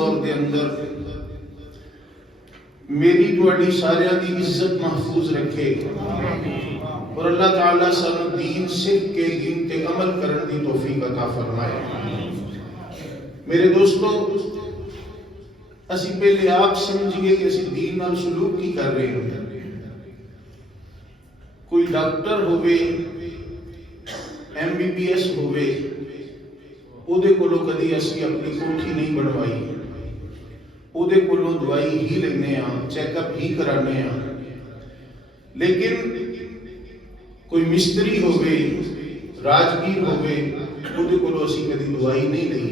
دور دے اندر میری تواڈی ساریاں دی عزت محفوظ رکھے اور اللہ تعالیٰ سانو دین سکھ کے دین تے عمل کرن دی توفیق عطا فرمائے۔ میرے دوستو، اسی پہلے آپ سمجھئے کہ اسی دین نال سلوک کی کر رہے ہیں۔ کوئی ڈاکٹر ہوئے، MBBS ہوئے، او دے کولو کدی اسی اپنی کوٹھی نہیں بنوائی، او دے کولو دوائی ہی لینے ہاں، چیک اپ ہی کرانے ہاں۔ لیکن کوئی مستری ہوئے، راجگیر ہوئے، او دے کولو اسی کدی دوائی نہیں لئی۔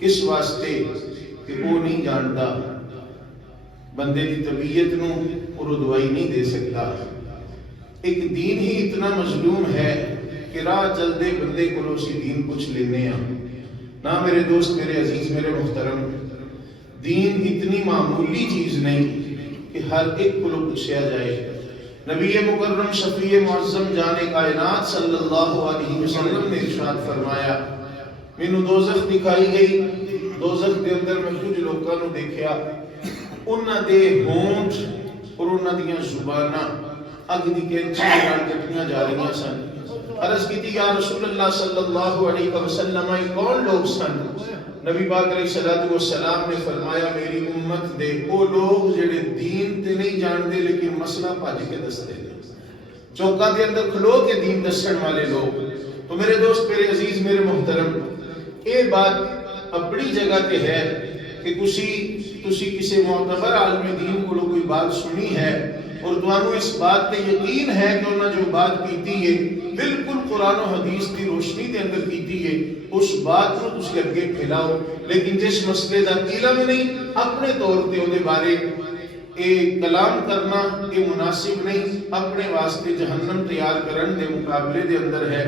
کس واسطے؟ کہ وہ نہیں جانتا بندے دی طبیعت نو اور وہ دوائی نہیں دے سکتا۔ ایک دین ہی اتنا مظلوم ہے کہ راہ چلدے بندے کو اسی دین پوچھ لینے ہیں۔ نہ میرے دوست، میرے عزیز، میرے محترم، دین اتنی معمولی چیز نہیں کہ ہر ایک کو پوچھا جائے۔ نبی مکرم شفیع معظم جان کائنات صلی اللہ علیہ وسلم نے ارشاد فرمایا، مینوں دوزخ دکھائی گئی، دوزخ دے اندر میں کچھ لوگوں نے دیکھا، انہاں دے ہونٹ اور انہاں دیاں زباناں اگ دی کینچی نال کٹیاں جا رہی سن۔ عرض کی یا رسول اللہ صلی اللہ علیہ وسلم، کون لوگ سن؟ نبی پاک علیہ الصلوۃ والسلام نے فرمایا، میری امت دے وہ لوگ جڑے دین تے نہیں جانتے لیکن مسئلہ بھج کے دستے ہیں، چوکاں دے اندر کھلو کے دین دسن والے لوگ۔ تو میرے دوست، میرے عزیز، میرے محترم، یہ بات اپنی جگہ تے ہے کہ تسی کسی معتبر عالم دین کو کوئی بات سنی ہے اور تمہیں اس بات پہ یقین ہے کہ انہوں نے جو بات کیتی ہے بالکل قرآن و حدیث کی روشنی کے اندر کیتی ہے، اس بات کو تسی اگے پھیلاؤ، لیکن جس مسئلے دا علم نہیں اپنے طور تے دے بارے کلام کرنا یہ مناسب نہیں، اپنے واسطے جہنم تیار کرن دے مقابلے دے اندر ہے۔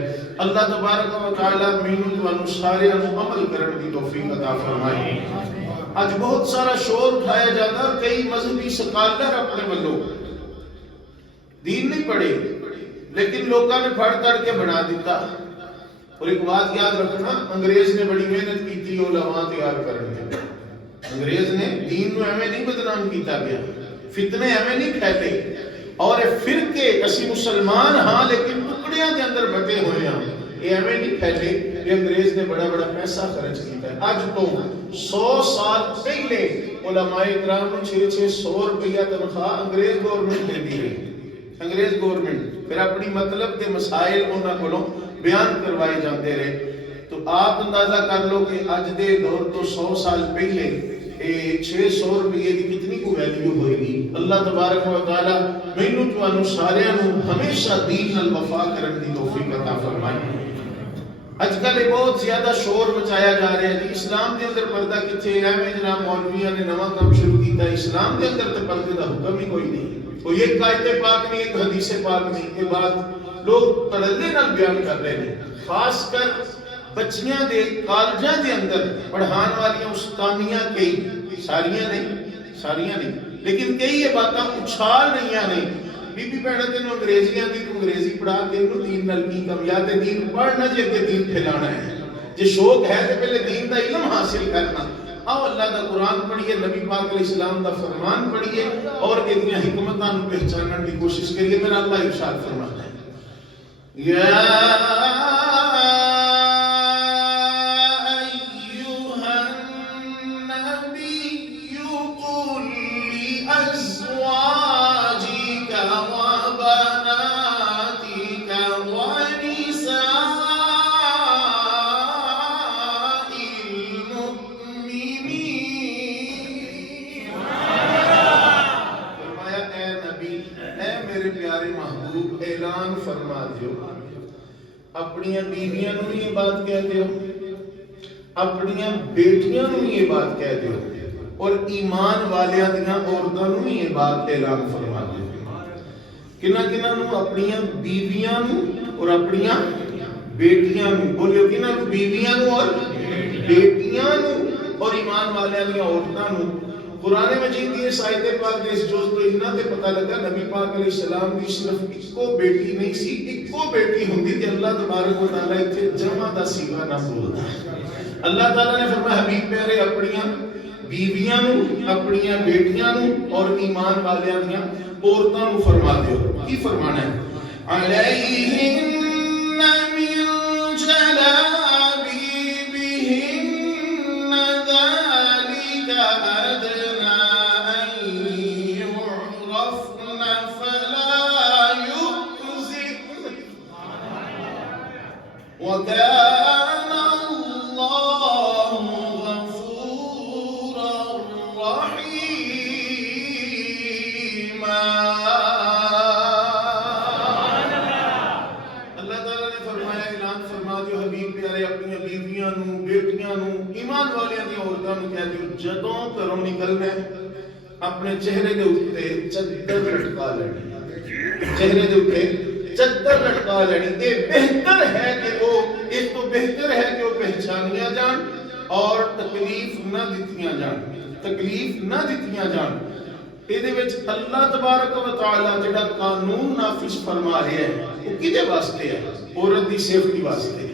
اللہ تبارک و تعالی مینوں تانوں سارے عمل کرن دی توفیق عطا فرمائے۔ آج بہت سارا شور اٹھایا جاتا ہے، کئی مذہبی سکالر اپنے والوں دین نہیں پڑھے لیکن لوگوں نے پھڑ تڑ کے بنا دیتا۔ اور ایک بات یاد رکھنا، انگریز نے بڑی محنت کی تھی علماء تیار کرنے، انگریز نے دین نو ایویں نہیں بدنام کیتا گیا، فتنے ایویں نہیں پھیلے، اور فرقے اسی مسلمان ہاں لیکن ٹکڑیاں کے اندر بٹے ہوئے ہیں، یہ ایویں نہیں پھیلے۔ یہ انگریز نے بڑا بڑا پیسہ خرچ کیتا ہے۔ آج تو 100 سال پہلے علماء کرام نے 600 روپیہ تنخواہ انگریز گورنمنٹ دے دی رہی، انگریز گورنمنٹ پھر اپنی مطلب کے مسائل انہاں کولوں بیان کروائے جاندے رہے۔ تو آپ اندازہ کر لو کہ اج دے دور تو 100 سال پہلے 600 روپیے کی کتنی کو ویلیو ہوئے گی۔ اللہ تبارک و تعالی مینوں تانوں سارے نوں ہمیشہ دین نال وفا کرن دی توفیق عطا فرمائے۔ اج کل بہت زیادہ شور مچایا جا رہا ہے جی اسلام دے اندر پردہ کتھے ہے؟ میں جناب مولویاں نے نواں کام شروع کیتا ہے، اسلام دے اندر تے پردے دا حکم ہی کوئی نہیں، کوئی ایک آیت پاک نہیں، ایک حدیث پاک نہیں۔ یہ بات لوگ تڑلے نال بیان کر رہے ہیں، خاص کر بچیاں دے کالجاں دے اندر پڑھان والیاں استانیاں، کئی ساریاں نہیں لیکن کئی یہ باتاں اچھال نہیں۔ بی بی بہناں تینوں انگریزیاں دی تو انگریزی پڑھا کے انہوں دین نال کی کم، یا تے دین پڑھنا جے کہ دین پھیلانا ہے، جے شوق ہے تے پہلے دین دا علم حاصل کرنا۔ آؤ اللہ دا قرآن پڑھیے، نبی پاک علیہ السلام دا فرمان پڑھیے اور ادھیاں حکمتاں نوں پہچانن دی کوشش کریے۔ میرا اللہ ارشاد فرماتا ہے، یا اعلان فرما دیو، اپنی بیویاں نوں یہ بات کہہ دیو، اپنی بیٹیاں نوں یہ بات کہہ دیو، اور ایمان والیاں دیاں عورتاں نوں یہ بات اعلان فرما دیو۔ کنہاں نوں؟ اپنی بیویاں نوں اور اپنی بیٹیاں نوں۔ بولیو کنہاں نوں؟ بیویاں نوں اور بیٹیاں نوں اور ایمان والیاں دیاں عورتاں نوں۔ قرآن مجید کی اس آیت پاک دے اس جز تو انہاں تے پتہ لگا نبی پاک علیہ السلام دی صرف اکو بیٹی نہیں سی، اکو بیٹی ہوندی تے اللہ تبارک و تعالی ایتھے جمع دا صیغہ نہ بولدا۔ اللہ تعالی نے فرمایا حبیب پیارے اپنی بیویاں نو، اپنی بیٹیاں نو اور ایمان والیاں دیاں عورتاں نو فرما دیو. کی فرمانا ہے؟ علیہن من جلابیبہن ذالک ادنی ان یعرفن فلا یؤذین وکان اللہ غفورا رحیما. اپنی بیویاں نو، بیٹیاں نو، ایمان والیاں دی عورتاں نو کہہ دیو جدوں گھروں نکلنا ہے اپنے چہرے دے اوتے چادر لٹکا لینی. چہرے دے اوتے چادر لٹکا لینی. یہ بہتر ہے کہ وہ، اس تو بہتر ہے کہ وہ پہچانیاں جان اور تکلیف نہ دتیاں جان. تکلیف نہ دتیاں جان. یہ اللہ تبارک و تعالی جڑا قانون نافذ فرما رہا ہے وہ کدے واسطے ہے؟ عورت دی سیفٹی واسطے.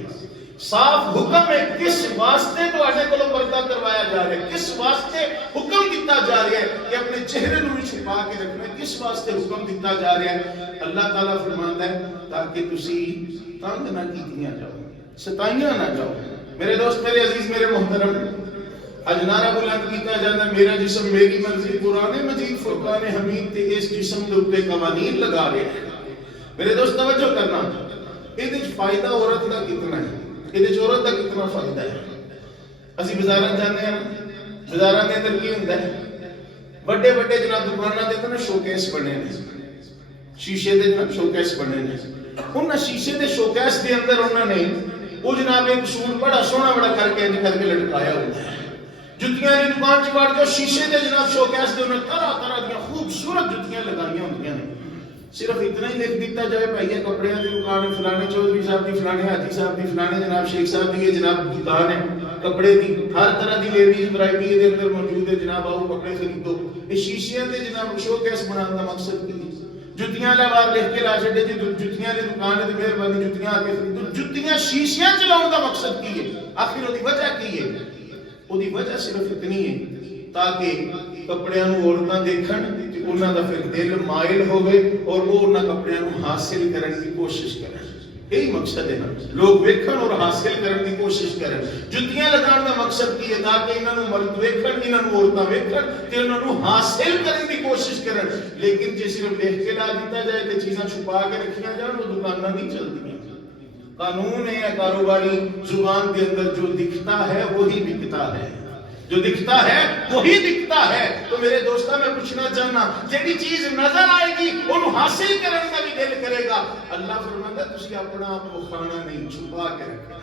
صاف حکم ہے کس واسطے تو اٹھے کو پردہ کروایا جا رہا ہے، کس واسطے حکم دیتا جا رہا ہے کہ اپنے چہرے نو چھپا کے رکھنا ہے، کس واسطے حکم دیتا جا رہا ہے؟ اللہ تعالیٰ فرماتا ہے تاکہ تسی تنگ نہ کیتیاں جاؤ، ستائیاں نہ جاؤ. میرے دوست، میرے عزیز، میرے محترم، اج نعرہ بلند کیتا جاتا ہے میرا جسم میری مرضی. قرآن مجید فرقان حمید تے اس جسم دے اوپر قوانین لگا رہے ہیں. میرے دوست توجہ کرنا، یہ فائدہ عورت کا کتنا ہے، یہ عورت کا کتنا فائدہ ہے. اسی بازار جانے ہیں، بازار کے اندر کی ہوتا ہے؟ بڑے بڑے جناب دکانوں کے اندر شوکیس بنے ہیں، شیشے کے جناب شوکیس بنے ہیں. ان شیشے کے شوکیس کے اندر انہوں نے وہ جناب ایک سوٹ بڑا سونا بڑا کر کے لٹکایا ہوتا ہے. جتیاں کی دکان چ وڑ جو شیشے کے جناب شوکیس کے انہوں نے طرح طرح کی خوبصورت جتیاں لگائی ہوتی ہیں. صرف اتنا ہی لکھ دیتا جائے بھائی یہ کپڑے کی دکان ہے، فلانے چودھری صاحب کی، فلانے حاجی صاحب کی، فلانے جناب شیخ صاحب کی یہ جناب دکان ہے کپڑے کی، ہر طرح کی لیڈیز ورائٹی کے اندر موجود ہے. جناب آؤ کپڑے خریدو. یہ شیشیاں کے جناب شو کیس بنانے کا مقصد کی؟ جتیاں لا بار لکھ کے لا چھڈے جی جتیاں کی دکان ہے تو مہربانی جتیاں آ کے خریدو. جتیاں شیشیاں چلاؤ کا مقصد کی ہے؟ آخر وہ وجہ کی ہے؟ وہ وجہ صرف اتنی ہے تاکہ کپڑے عورتاں دیکھن تے انہاں دا پھر دل مائل ہوئے اور وہ انہاں کپڑے حاصل کرنے کی کوشش کریں. یہی مقصد ہے نا، لوگ ویکھن اور حاصل کرنے کی کوشش کریں. جتیاں لگان کا مقصد کی ہے تاکہ انہاں مرد ویکھن، انہاں عورتاں ویکھن تے انہاں حاصل کرنے کی کوشش کریں. لیکن جے صرف لکھ کے لا دیتا جائے تے چیزاں چھپا کے رکھیاں جان وہ دکاناں نہیں چلدی. قانون ہے کاروباری زبان کے اندر جو دکھتا ہے وہی بکتا ہے، جو دکھتا ہے وہی دکھتا ہے. تو میرے دوستہ میں پوچھنا چاہنا جیڑی چیز نظر آئے گی انہوں حاصل کرنے کا بھی دل کرے گا. اللہ فرماتا ہے تسی اپنا آپ کو کھانا نہیں چھپا کے رکھنا،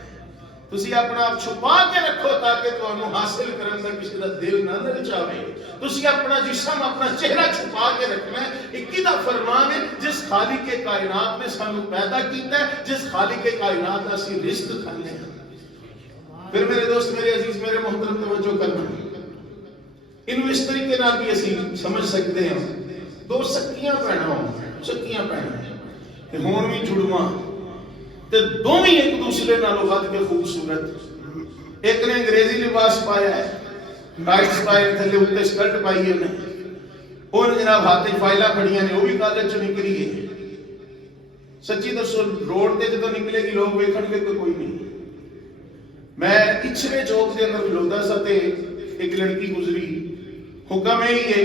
تسی اپنا آپ چھپا کے رکھو تاکہ تو انہوں حاصل کرنے کا کسی کا دل نہ للچاوے. تسی اپنا جسم اپنا چہرہ چھپا کے رکھنا ہے. ایک دا فرمان ہے جس خالق کے کائنات نے سانو پیدا کیتا ہے، جس خالق کے کائنات اسی رزق کھانے ہیں. پھر میرے دوست، میرے عزیز، میرے محترم توجہ کرنا، انہوں اس طریقے نال بھی اسی سمجھ سکتے ہیں. دو سکیاں پہنا ہوں، سکیاں پہنا تے ہون بھی جڑواں تے دونوں ایک دوسرے نالوں ود کے خوبصورت. ایک نے انگریزی لباس پایا ہے، ٹائٹس پائے تھلے اوتے سکرٹ پائی ہے، اور جناب ہاتھ فائلاں پھڑیاں نے، وہ بھی کالج چوں نکلی ہے. سچی دسو روڈ تے جدوں نکلے گی لوگ ویکھن گے کوئی نہیں. میں پچھلے چوک کے اندر کھلوتا سا تے ایک لڑکی گزری. حکم یہی ہے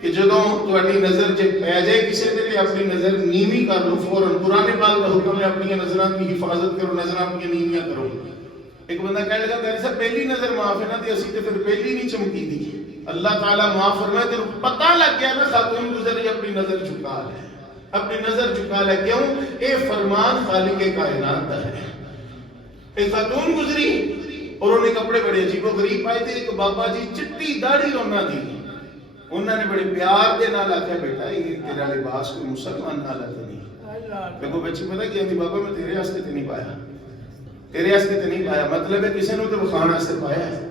کہ جدوں تہاڈی نظر جے پے جائے کسی تے اپنی نظر نیوی کر لو فوراً. قرآن پاک کا حکم ہے اپنی نظراں کی حفاظت کرو، نظراں اپنی نیویاں کرو. ایک بندہ کہنے لگا میری صاحب پہلی نظر معاف ہے نا تے اسی تے پھر پہلی نہیں چمکی دی. اللہ تعالیٰ معاف فرمائے تے پتہ لگ گیا نا خاتون گزر اپنی نظر جھکا لے، اپنی نظر جھکا لے. کیوں؟ اے فرمان خالق کائنات کا ہے. ایک خاتون گزری اور انہیں کپڑے بڑے عجیب و غریب پائے تھے. ایک بابا جی چٹی داڑھی انہاں دی، انہوں نے بڑے پیار دے نال آکھیا بیٹا یہ تیرا لباس کوئی مسلمان نال تو نہیں. دیکھو بچی پتہ کیا کہ بابا میں تیرے واسطے تے نہیں پایا، تیرے واسطے تے نہیں پایا. مطلب ہے کسی نو تے دکھانے واسطے پایا ہے،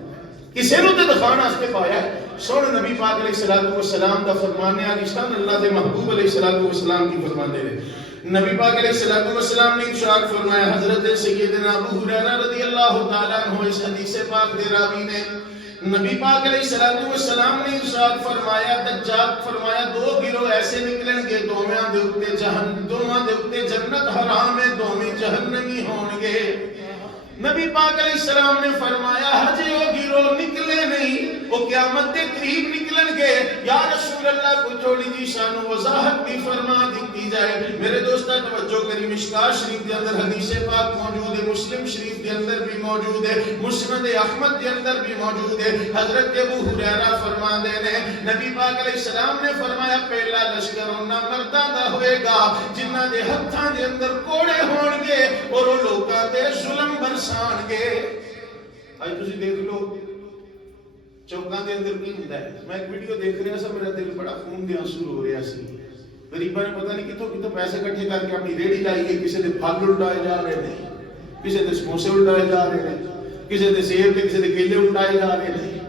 کسی نو تے دکھانے واسطے پایا ہے. سونے نبی پاک علیہ الصلوۃ والسلام دا فرمان ہے، علیشان اللہ دے محبوب علیہ الصلوۃ والسلام کی فرمان دے رہے. نبی پاک علیہ الصلوۃ والسلام نے ارشاد فرمایا، حضرت سیدنا ابو ہریرہ رضی اللہ تعالیٰ عنہ اس حدیث پاک دے راوی نے نبی پاک علیہ السلام نے ارشاد فرمایا دو گروہ ایسے نکلیں گے دوواں دے اوتے جنت حرام ہے دوویں جہنمی ہون گے. نبی پاک علیہ السلام نے فرمایا ہجے وہ گروہ نکلے نہیں وہ قیامت کے قریب نکلن گے. یا رسول اللہ کو تھوڑی جی شان وضاحت بھی فرما دی جائے. میرے دوستاں توجہ کری مشکات شریف کے اندر حدیث پاک موجود ہے, مسلم شریف کے اندر بھی موجود ہے, مسند احمد کے اندر بھی موجود ہے. حضرت ابو ہریرہ فرماتے ہیں نبی پاک علیہ السلام نے فرمایا پہلا لشکر انہاں مرداں دا ہوئے گا جنہاں دے ہتھاں دے اندر کوڑے ہون گے اور وہ لوکاں تے ظلم برسان گے. اج تسی دیکھ لو چوکاں دے اندر کی ہوندا ہے. میں ایک ویڈیو دیکھ رہا سا, میرا دل بڑا خون دے آنسو ہو رہا سی. غریباں نے پتہ نہیں کتوں پیسے اکٹھے کر کے اپنی ریڑھی لائی ہے. کسی دے پھل الٹائے جا رہے ہیں, کسی دے سموسے الٹائے جا رہے ہیں, کسی دے سیب تے کسی دے کیلے الٹائے جا رہے ہیں.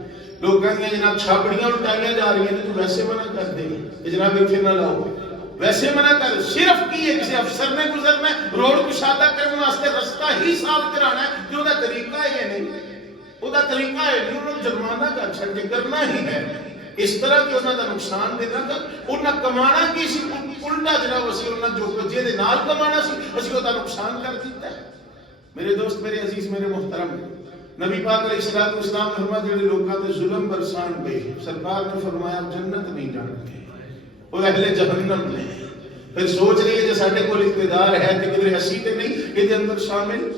لوکاں دی جناب چھاپڑیاں الٹائیاں جا رہی ہیں. تو ویسے منع کر دے کہ جناب اتنے نہ لاؤ, ویسے منع کر. صرف کی ہے کسی افسر نے گزرنا ہے, روڈ کشادہ کرنے واسطے رستہ ہی صاف کرانا ہے, جو دا طریقہ یہ نہیں, وہ دا طریقہ ہے نہیں. انہوں نے جرمانہ کا چھڑے کرنا ہی ہے. اس طرح کی انہوں دا نقصان دینا تھا. انہوں کمانا کی سی الٹا جناب اسی انہوں جو جے دے نال کمانا سی اسی کو دا نقصان کر دیتا ہے. میرے دوست, میرے عزیز, میرے محترم, نبی پاک علیہ السلام نے فرمایا جڑے لوکاں تے ظلم برسان گئے سرکار نے فرمایا جنت نہیں جان گے, وہ اہل جہنم نے. پھر سوچ رہی ہے جو ساڈے کول اقتدار ہے تے کدھر اسی تے نہیں یہ اندر شامل,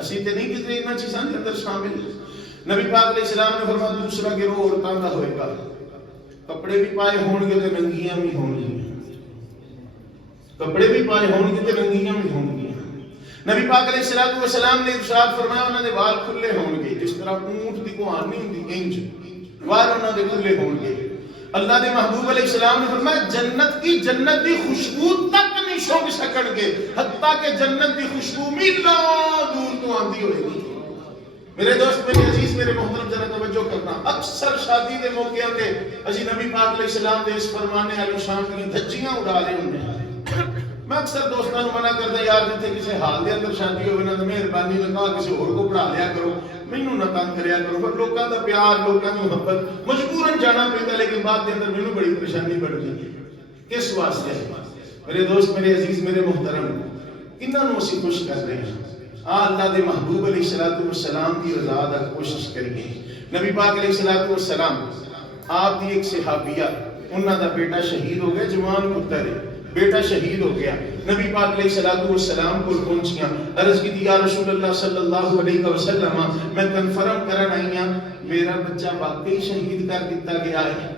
اسی تے نہیں کدھر انہاں چیزاں دے اندر شامل. نبی پاک علیہ السلام نے فرمایا دوسرا گروہ عورتاں دا ہوئے گا, کپڑے بھی پائے ہون گے تے ننگیاں بھی ہون گی, کپڑے بھی پائے ہون گے تے ننگیاں بھی ہون گی. نبی پاک علیہ السلام نے ارشاد فرمایا انہاں دے وال کھلے ہون گے جس طرح اونٹ دی کوہان نہیں ہوندی انج وال انہاں دے کھلے ہون گے. اللہ دے محبوب علیہ السلام نے فرمایا جنت دی خوشبو تک نہیں سونگ سکن گے حتیٰ کہ جنت دی خوشبو میلوں دور تو آندی ہوئے گی. میرے دوست, میرے عزیز, میرے محترم, ذرا توجہ کرنا. اکثر شادی دے موقعوں تے اسی نبی پاک علیہ السلام دے اس فرمانے علی شان کی دھجیاں اڑا رہے ہوندے ہیں. میں اکثر دوستاں نوں منع کردا یار جتھے کسی حال دے اندر شادی ہوے نا مہربانی نال کہا کسی ہور کو پڑھا لیا کرو, مینوں نہ تنگ کریا کرو. پر لوکاں دا پیار, لوکاں دی محبت مجبوراً جانا پیندا, لیکن بعد دے اندر مینوں بڑی پریشانی بڑھ گئی. کس واسطے؟ میرے دوست, میرے عزیز, میرے محترم, انہاں نوں اسی خوش کر رہے ہیں. اللہ دے محبوب علیہ السلام کی رضا دا کوشش کریے. نبی پاک علیہ السلام آپ دی ایک صحابیہ, انہاں دا بیٹا شہید ہو گیا, جوان پتر ہے, بیٹا شہید ہو گیا. نبی پاک علیہ السلام کو پہنچیاں, عرض کی یا رسول اللہ صلی اللہ علیہ وسلم میں کنفرم کرن آئی ہاں میرا بچہ واقعی شہید کر دیتا گیا ہے.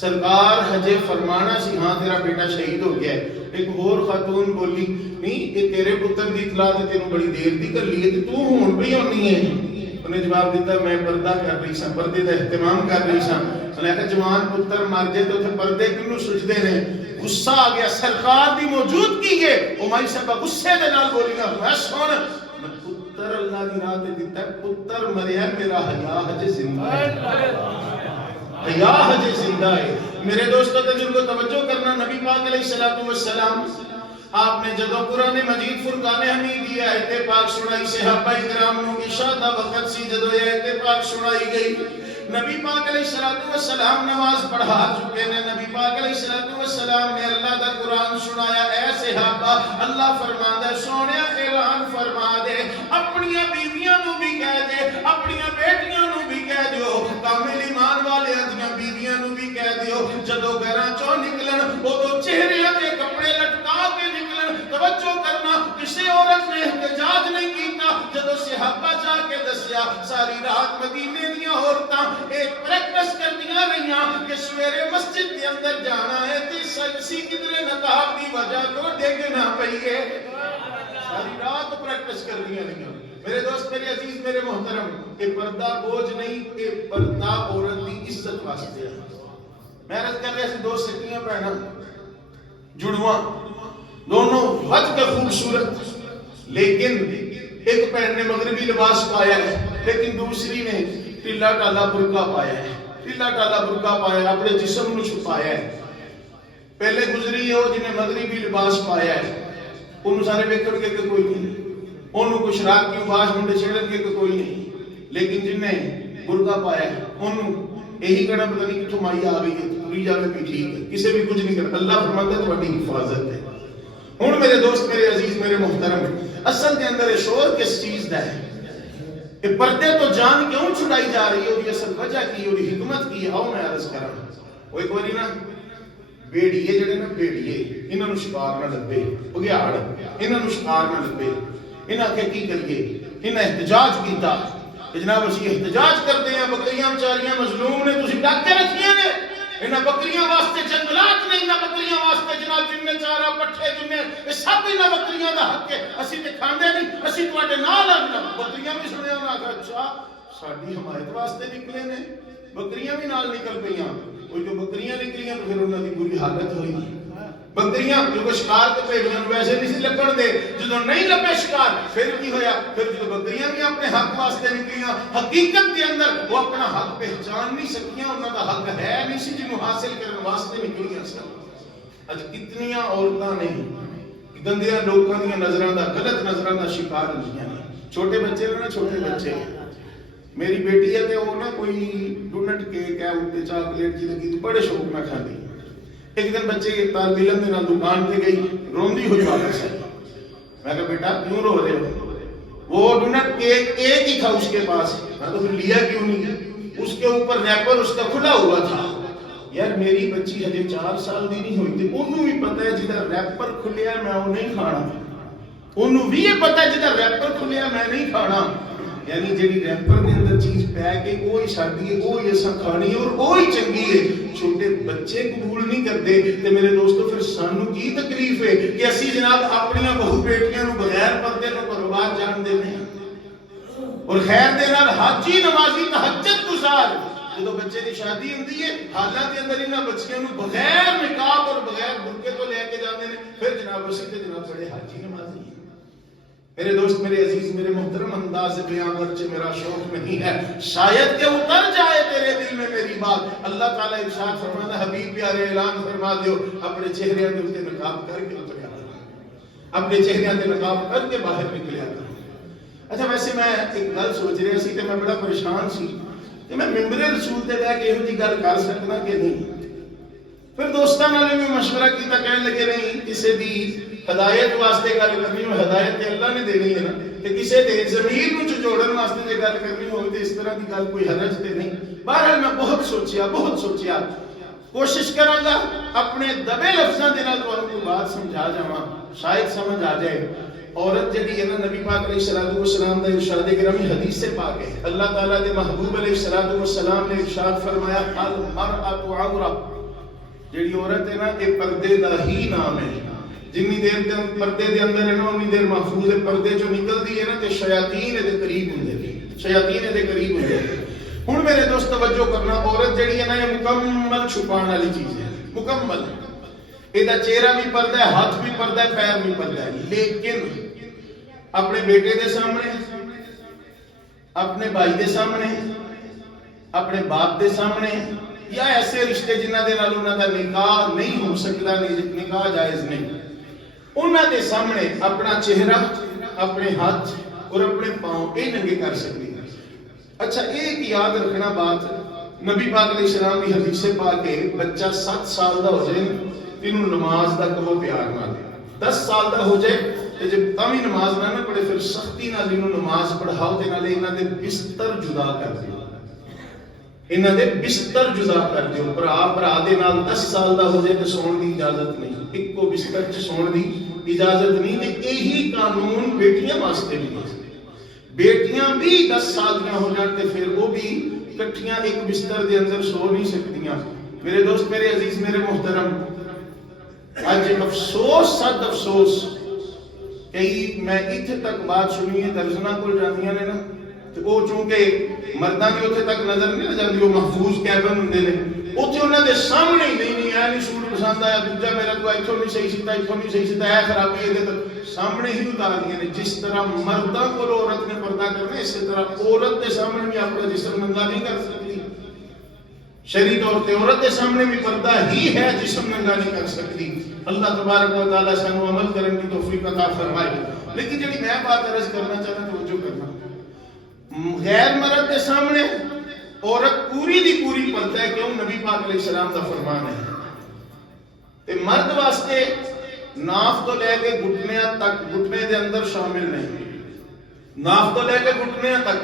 سرکار ہجے فرمانا سی ہاں تیرا بیٹا شہید ہو گیا ہے. ایک اور خاتون بولی نہیں یہ تیرے پتر دی اطلاع تے تینوں بڑی دیر دی کر لیے تے تو ہون پئی ہونی ہے. انہیں جواب دیتا میں پردہ کر رہی سا, پردے دا اہتمام کر رہی سا. انہیں کہا جوان پتر مر جائے تو پردے کنوں سجدے نے. غصہ آ گیا, سرکار دی موجودگی ہے امائی صاحبہ غصے دے نال بولی نا میں سن پتر اللہ دی راہ تے دیتا ہے, پتر مریا میرا حیا ہجے زندہ ہے, حیا ہجے زندہ ہے. میرے دوستوں تے جن کو توجہ کرنا, نبی پاک علیہ السلام آپ نے جدو قرآن مجید فرقان حمید یہ آیت پاک سنائی, صحابہ کرام نو عشاء دا وقت سی جدو یہ آیت پاک سنائی گئی. نبی پاک علیہ السلام نماز پڑھا چکے ہیں. نبی پاک علیہ السلام نے اللہ دا قرآن سنایا. اے صحابہ, اللہ فرماندا ہے سونیا اعلان فرما دے, اپنی بیویاں نو بھی کہہ دے, اپنی بیٹیاں نو بھی کہہ دیو, کامل ایمان والے دیاں بیویاں نو بھی کہہ دیو جدو گھراں چوں نکلن اودوں چہرے تے کپڑے لٹکا کے نکلن. توجہ کرنا, کسی عورت نے احتجاج نہیں کیتا. جدو صحابہ جا کے دسیا ساری رات مدینے دیاں عورتاں ایک پریکٹس کردیاں رہیاں کہ سویرے مسجد کے اندر جانا ہے تے کسی کدرے نقاب دی وجہ تو ڈگ نہ پئیے. ساری رات پریکٹس کردیاں رہیاں. میرے دوست, میرے عزیز, میرے محترم, کہ پردہ بوجھ نہیں, کہ پردہ عورت دی عزت واسطے ہے. میں عرض کر رہا سی دو سکیاں پہنا جڑواں, دونوں وجہ کے خوبصورت, لیکن ایک پہن نے مغربی لباس پایا ہے لیکن دوسری نے ٹیلا ٹالا برقع پایا ہے. ٹیلا ٹالا برقع پایا ہے, اپنے جسم نو چھپایا ہے. پہلے گزری ہے وہ جنہیں مغربی لباس پایا ہے, انہوں سارے ویکھن کے کوئی نہیں, انہوں کو شراب کی آواز منڈے چھیڑن کے کوئی نہیں, لیکن جنہیں برقع پایا انہوں یہی کہنا پتہ نہیں کتوں مائی آ گئی ہے تری جاوے بھی ٹھیک ہے کسی بھی کچھ نہیں کرتا اللہ فرماتا ہے تمہاری حفاظت ہے ہوں میرے دوست میرے عزیز میرے محترم اصل کے اندر شور کس چیز کا ہے کہ پردے تو جان کیوں چھڑائی جا رہی ہے اور اصل وجہ کی اور حکمت کی آؤ میں عرض کرا وہ ایک باری نا بیڑیے جڑے نا بیڑیے انہاں نوں شکار نہ لبے بگیاڑ انہاں نوں شکار نہ لبے انہاں کے کی کریے انہاں احتجاج کیتا کہ جناب اسی احتجاج کرتے ہیں بکریاں بیچاریاں مظلوم نے تسی ڈاک کے رکھیاں نے انہاں بکریاں واسطے جنگلات نہیں انہاں بکریاں واسطے جناب جن نے چارہ پٹھے جن نے یہ سب انہاں بکریاں دا حق ہے اسی تے کھاندے نہیں اسی تواڈے نال بکریاں بھی سنیا انہاں کہ اچھا ساڈی حمایت واسطے نکلے نے بکریاں بھی نال نکل پئیاں وہ جو بکریاں نکلیاں تو پھر انہاں دی بری حالت ہوئی بکریاں جو شکار تے بھیڑیاں ویسے نہیں سی لگن دے جدوں نہیں لبے شکار پھر کی ہویا پھر جو بکریاں بھی اپنے حق واسطے نکلیاں حقیقت کے اندر وہ اپنا حق پہچان نہیں سکیاں انہاں دا حق ہے نہیں سی جنوں حاصل کرن واسطے نکلیاں سن اج کتنیاں عورتاں نے گندیاں لوکاں دی نظراں دا غلط نظراں دا شکار ہوئیاں چھوٹے بچے نا چھوٹے بچے میری بیٹی ہے تے وہ نا کوئی ڈونٹ کیک ہے اوتے چاکلیٹ جی لگی بڑے شوق نہ کھاندی ایک دن بچے طالب علم دے نال دکان تے گئی روندی ہوئی واپس آئی میں کہا بیٹا کیوں رو رہے ہو وہ ڈونٹ کیک ایک ہی تھا اس کے پاس میں تو پھر لیا کیوں نہیں اس کے اوپر ریپر اس کا کھلا ہوا تھا یار میری بچی ہجے 4 سال دی نہیں ہوئی تھی انہوں بھی پتہ ہے جدھر ریپر کھلیا میں وہ نہیں کھانا انہوں بھی یہ پتہ ہے جدھر ریپر کھلیا میں نہیں کھانا یعنی جیڑی ریپر دے اندر چیز پے کے وہی ساڈی ہے وہی اساں کھانی ہے اور وہی چنگی ہے چھوٹے بچے قبول نہیں کرتے تے میرے دوستو پھر سانو کی تکلیف ہے کہ اسی جناب اپنی بہو بیٹیاں نو بغیر پردے تو پرواز جان دے ہیں اور خیر دے نال حاجی نمازی تہجد گزار جدو بچے دی شادی ہوندی ہے حالات کے اندر انہاں بچیاں نو بغیر نقاب اور بغیر برقعے تو لے کے جاندے نے پھر جناب اسی تے جناب بڑے حاجی نمازی میرے دوست میرے عزیز میرے محترم انداز بیان ورچہ میرا شوق نہیں ہے شاید کہ اتر جائے تیرے دل میں میری بات اللہ تعالیٰ ارشاد فرماتا حبیب پیارے اعلان فرما دیو اپنے چہرے کے اوپر نقاب کر کے اتر آتا اپنے چہرے کے نقاب کر کے باہر نکل آتا اچھا ویسے میں ایک گل سوچ رہا سی تے میں بڑا پریشان سی کہ میں ممبر رسول تے بیٹھ کے یہو جی گل کر سکنا کہ نہیں پھر دوستاں نال بھی مشورہ کیتا کہنے لگے نہیں کسی دی ہدایت واسطے گل کرنی ہو ہدایت تے اللہ نے دینی ہے نا تے کسے دے ضمیر نوں جوڑن واسطے جے گل کرنی ہوے تے اس طرح دی گل کوئی حرج تے نہیں بہرحال میں بہت سوچیا کوشش کراں گا اپنے دبے لفظاں دے نال تانوں کوئی بات سمجھا جاواں شاید سمجھ آ جائے عورت جڑی ہے نا نبی پاک علیہ الصلوۃ والسلام دا ارشاد گرامی حدیث سے پاک ہے اللہ تعالیٰ دے محبوب علیہ الصلوۃ والسلام نے ارشاد فرمایا المرأۃ عورہ جڑی عورت ہے نا یہ پردے دا ہی نام ہے جنی دیر پردے دے اندر ہے نا اتنی دیر محفوظ ہے پردے جو نکلدی ہے نا تے شیاطین دے قریب ہوندے ہن میرے دوست توجہ کرنا عورت جڑی ہے نا یہ مکمل چھپان والی چیز ہے مکمل ایدا چہرہ بھی پردہ ہے ہاتھ بھی پردہ ہے پیر بھی پردہ ہے لیکن اپنے بیٹے دے سامنے اپنے بھائی دے سامنے اپنے باپ دے سامنے یا ایسے رشتے جنہ دے نال انہاں دا نکاح نہیں ہو سکدا نکاح جائز نہیں انہاں دے سامنے اپنا چہرہ اپنے ہاتھ اور اپنے پاؤں یہ ننگے کر سکتی ہیں اچھا ایک یاد رکھنا بات نبی پاک علیہ السلام کی حدیث سے پاک ہے بچہ 7 سال دا ہو جائے تینوں نماز دا کہو پیار نہ دے 10 سال دا ہو جائے تے جب تاوی نماز نہ پڑھے پھر سختی نال انہوں نماز پڑھاؤ تے نالے انہاں دے بستر جدا کر دیو انہاں دے بستر جدا کر دیو بھرا دے نال 10 سال دا ہو جائے تے سون دی اجازت نہیں ایکو بستر وچ سون دی اجازت نہیں تے یہی قانون بیٹیاں واسطے بھی ہے بیٹیاں بھی 10 سال دیاں ہو جان تے پھر وہ بھی کٹھیاں ایک بستر دے اندر سو نہیں سکتیاں میرے دوست میرے عزیز میرے محترم آج افسوس صد افسوس کئی میں اتھے تک بات سنی ہے درجنہ کو جانیاں نے نا تو وہ چونکہ مرداں کی اتھے تک نظر نہیں جاندی وہ محفوظ کیبن ہوندے نے اتھے انہاں دے سامنے ہی نہیں نہیں سوٹ پسند آیا دوجا میرا تو ایتھوں نہیں صحیح سیتا ایتھوں نہیں صحیح سیتا ہے خرابی ہے تے سامنے ہی اتار دیے نے جس طرح مرداں کو عورت نے پردہ کرنا اسی طرح عورت کے سامنے بھی اپنا جسم ننگا نہیں کر سکتی شرعی طور پہ عورت کے سامنے بھی پردہ ہی ہے جسم ننگا نہیں کر سکتی اللہ تبارک و تعالیٰ سانو عمل کرنے کی توفیق عطا فرمائے لیکن جڑی میں بات عرض کرنا چاہتا توجہ کرنا غیر مرد کے سامنے عورت پوری دی پوری پردہ ہے، کیوں؟ نبی پاک علیہ السلام کا فرمان ہے. تے مرد واسطے ناف تو لے کے گھٹنیاں تک، گھٹنے دے اندر شامل نہیں، ناف تو لے کے گھٹنیاں تک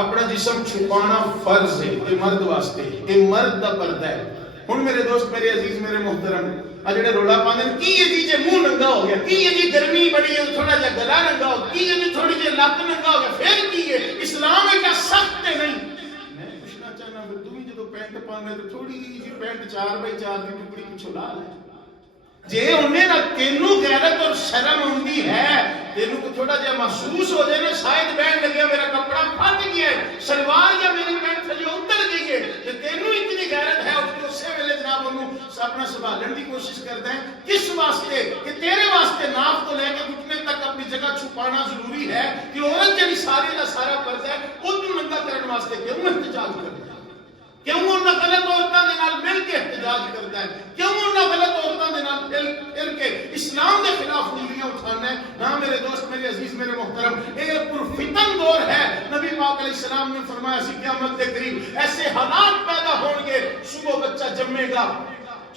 اپنا جسم چھپانا فرض ہے. یہ مرد واسطے، یہ مرد دا پردہ ہے. ہن میرے دوست، میرے عزیز، میرے محترم، آ جڑے رولا پاندے کی یہ جی مونہ ننگا ہو گیا، کی یہ جی گرمی بڑی ہے تھوڑا جا گلا ننگا ہو، کی یہ جی تھوڑی جی لت ننگا ہو گیا، پھر کی ہے؟ اسلام ہے کیا سخت ہے؟ نہیں. میں پوچھنا چاہنا پھر تم جدو پینٹ پانے تو تھوڑی جی پینٹ 4x4 کی ٹکڑی پچھو لا لے. جے انہیں نہ تینوں غیرت اور شرم ہوندی ہے، تینوں کو تھوڑا جا محسوس ہو جائے نا شاید بہن لگیا میرا کپڑا پھٹ گیا ہے، سلوار یا میری پینٹ تھلے اتر گئی ہے، تے تینوں اتنی غیرت ہے اس اسی ویلے جناب انہوں اپنا سنبھالنے کی کوشش کرتا ہے. کس واسطے؟ کہ تیرے واسطے ناف کو لے کے گھٹنے تک اپنی جگہ چھپانا ضروری ہے. کہ عورت جڑی سارے دا سارا پردہ ہے اودوں ننگا کرن واسطے کیوں احتجاج کرتا ہے؟ کیوں انہاں غلط عورتاں دے نال مل کے احتجاج کرتا ہے؟ کیوں انہاں غلط عورتاں دے نال پھر کے اسلام دے خلاف انگلیاں اٹھانا ہے؟ نہ میرے دوست، میرے عزیز، میرے محترم، یہ پرفتن دور ہے. نبی پاک علیہ السلام نے فرمایا سی قیامت کے قریب ایسے حالات پیدا ہون گے، صبح بچہ جمے گا،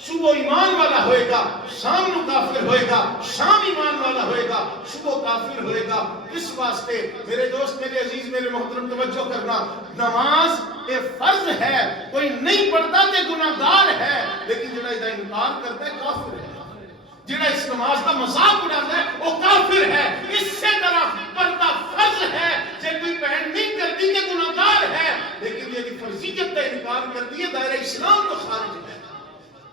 صبح ایمان والا ہوئے گا، شام نو کافر ہوئے گا، شام ایمان والا ہوئے گا، صبح کافر ہوئے گا. اس واسطے میرے دوست، میرے عزیز، میرے محترم، توجہ کرنا. نماز یہ فرض ہے، کوئی نہیں پڑھتا تے گناہگار ہے، لیکن جڑا اس انکار کرتا ہے کافر ہے. جڑا اس نماز کا مذاق اڑاتا ہے وہ کافر ہے. اس سے طرح پردہ فرض ہے. جب کوئی بہن نہیں کرتی کہ گناہگار ہے، لیکن یہ فرضیت کا انکار کرتی ہے، دائرہ اسلام تو خارج ہے.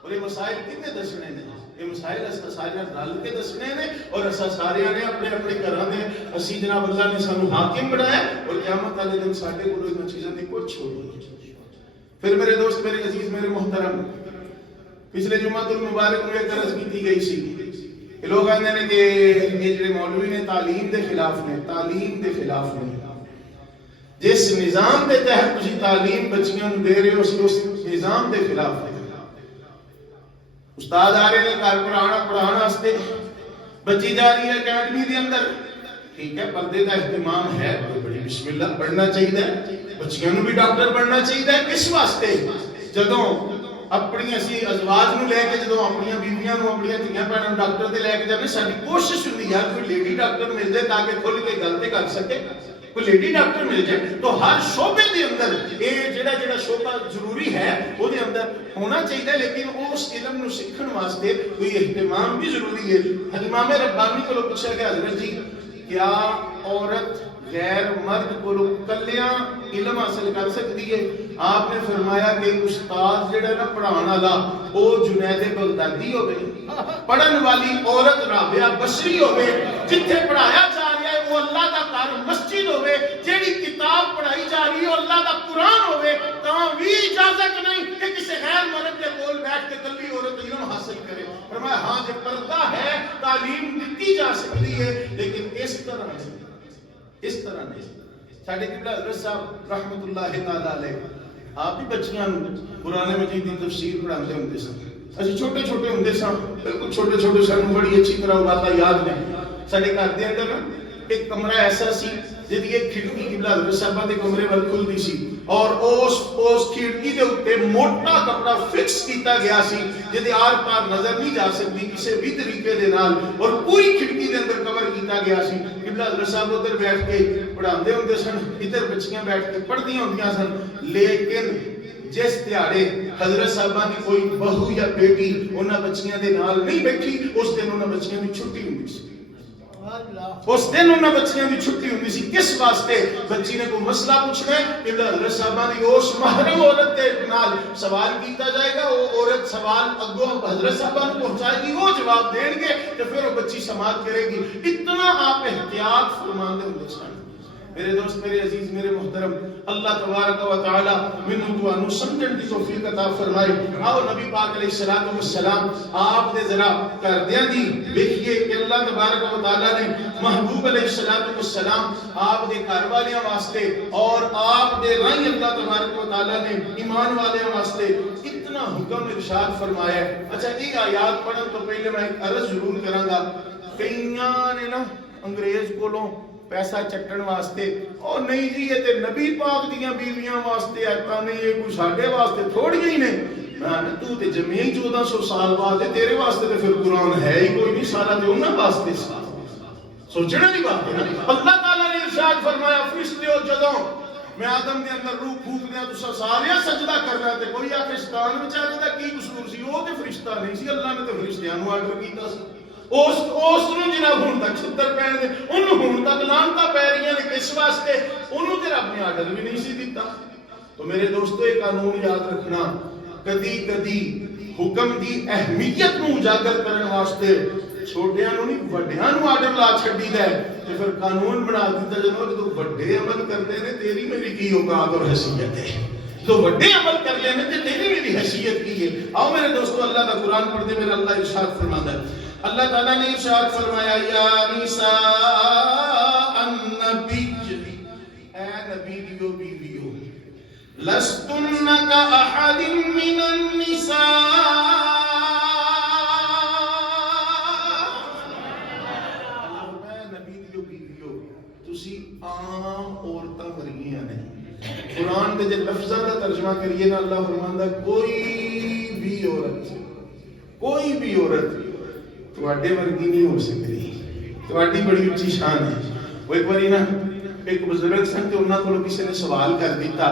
اور یہ مسائل کتنے دسنے نے؟ یہ مسائل اسا سارے رل کے دسنے نے، اور اسا سارے نے اپنے اپنے گھراں دے اسی جناب اللہ نے سانو حاکم بنایا، اور قیامت والے دن ساڈے کول ان چیزاں دی کچھ چھوڑی. پھر میرے دوست، میرے عزیز، میرے محترم، پچھلے جمعہ المبارک میں ایک عرض کی گئی سی. لوگ آندے نے کہ یہ جڑے مولوی نے تعلیم دے خلاف نے، تعلیم دے خلاف نے. جس نظام دے تحت تسی تعلیم بچیاں نوں دے رہے ہو اس نظام دے خلاف ہے. استاد آ رہے ہیں گھر پڑھانا واسطے، بچی جا رہی ہے اکیڈمی دے اندر، ٹھیک ہے، پردے کا اہتمام ہے، بڑی بسم اللہ پڑھنا چاہیے، بچیاں نوں بھی ڈاکٹر بننا چاہیے. کس واسطے؟ جدوں اپنی اسی ازواج نوں لے کے، جدوں اپنی بیویاں نوں، اپنی دھیاں بہناں ڈاکٹر تے لے کے جانے، ساری کوشش ہوندی ہے کوئی لیڈی ڈاکٹر مل جائے تاکہ کھل کے گل تے کر سکے. کوئی لیڈی ڈاکٹر مل جائے تو ہر شعبے دے اندر یہ جڑا شعبہ ضروری ہے وہ دے اندر ہونا چاہیے، لیکن اس علم نو سیکھن واسطے کوئی اہتمام بھی ضروری ہے. امام ربانی کو پوچھا کہ حضرت جی کیا عورت غیر مرد کو کلیاں علم حاصل کر سکتی ہے؟ آپ نے فرمایا کہ استاد جڑا نا پڑھان والا وہ جنید بغدادی ہوے، پڑھن والی عورت رابعہ بصری ہوے، جتھے پڑھایا جا رہا ہے وہ اللہ دا گھر مسجد ہوے، جیڑی کتاب پڑھائی جا رہی ہے اللہ دا قرآن ہوے، تاں بھی اجازت نہیں کہ کسی غیر مرد کے کول بیٹھ کے کلی عورت علم حاصل کرے. فرمایا ہاں جے پردہ ہے تعلیم دتی جا سکتی ہے، لیکن اس طرح نہیں، اس طرح نہیں. ساڈے قبلہ حضرت صاحب رحمت اللہ تعالی علیہ آپ بھی بچیاں قرآن مجید کی تفسیر پڑھاتے ہوندے سن. اسی چھوٹے چھوٹے ہوندے سن، بالکل چھوٹے چھوٹے سن، بڑی اچھی طرح باتاں یاد نے. ساڈے گھر دے اندر ایک کمرہ ایسا سی جدی ایک کھڑکی قبلہ حضرت صاحب دے کمرے ول کھلدی سی، اور اس کھڑکی دے اوتے موٹا کپڑا فکس کیتا گیا سی جدی آر پار نظر نہیں جا سکتی کسی بھی طریقے دے نال، اور پوری کھڑکی دے اندر کور کیتا گیا سی. قبلہ حضرت صاحب ادھر بیٹھ کے پڑھاندے ہوندے سن، ادھر بچیاں بیٹھ کے پڑھدیاں ہوندیاں سن. لیکن جس دیہاڑے حضرت صاحبہ کی کوئی بہو یا بیٹی انہاں بچیاں دے نال نہیں بیٹھی، اس دن انہاں بچیاں دی چھٹی ہوندی سی. اس دن انہاں بچیاں دی چھٹی ہوندی سی. کس واسطے؟ بچی نے کوئی مسئلہ پوچھنا ہے، قبلہ حضرت صاحبہ دی اس محرم عورت دے نال سوال کیتا جائے گا، وہ عورت سوال اگوں حضرت صاحبہ نوں پہنچائے گی، وہ جواب دیں گے تو پھر وہ بچی سماعت کرے گی. اتنا آپ احتیاط فرماندے ہوندے سن. میرے دوست، میرے عزیز، میرے محترم، اللہ تبارک و تعالی منو تو سمجھن دی توفیق عطا فرمائے. آؤ نبی پاک علیہ الصلوۃ والسلام آپ دے ذرا کردیاں دی دیکھیے کہ اللہ تبارک و تعالی نے محبوب علیہ الصلوۃ والسلام آپ دے گھر والیاں واسطے اور آپ دے راہیں اللہ تبارک و تعالی نے ایمان والیاں واسطے اتنا حکم ارشاد فرمایا ہے. اچھا یہ آیات پڑھن تو پہلے میں ایک عرض ضرور کراں گا. کئیاں نے نا انگریز کولوں پیسہ چٹن واسطے، او نہیں جی یہ تے نبی پاک دیاں بیویاں واسطے آتا نہیں، یہ کوئی ساڈے واسطے تھوڑی ہی نے. میں تو تے جمعی 1400 سال بعد ہے، تیرے واسطے تے پھر قرآن ہے ہی کوئی نہیں، سارا تے انہاں واسطے سی. سوچنا نہیں بات ہے نا. اللہ تعالیٰ نے ارشاد فرمایا فرشتے ہو جدوں میں آدم دے اندر روح پھونک دیا تو سارے سجدہ کرنا، تے کوئی آخر شیطان بیچارے دا کی قصور سی؟ وہ تے فرشتہ نہیں سی، اللہ نے تے فرشتیاں نو آرڈر کیتا سی. اس نو جناب ہن تک چھتر پین دے، انہوں ہن تک لعنتاں پی رہیاں نے کس واسطے؟ انہوں تے رب نے آرڈر بھی نہیں سی دیتا. تو میرے دوستو یہ قانون یاد رکھنا، کدی کدی حکم دی اہمیت نو اجاگر کرن واسطے چھوٹیاں نو نہیں وڈیاں نو آرڈر لا چھڈی دا ہے تے پھر قانون بنا دیتا جدوں وڈے عمل کردے نے تیری میری کی اوقات اور حیثیت ہے، تو وڈے عمل کر لینے تے تیری میری حیثیت کی ہے. آؤ میرے دوستو اللہ کا قرآن پڑھ دے. میرا اللہ ارشاد فرماتا ہے، اللہ تعالیٰ نے ارشاد فرمایا یا نساء النبی، اے نبی دیو بیویو، لستن کاحد من النساء، تسی عام عورتاں ورگیاں نہیں. قرآن کے جب لفظاں کا ترجمہ کریے نا، اللہ فرماندا کوئی بھی عورت تواڈے ورگی نہیں ہو سکتی، تواڈی بڑی اونچی شان ہے. وہ ایک باری نا ایک بزرگ سن تے انہاں کولوں کسی نے سوال کر دیتا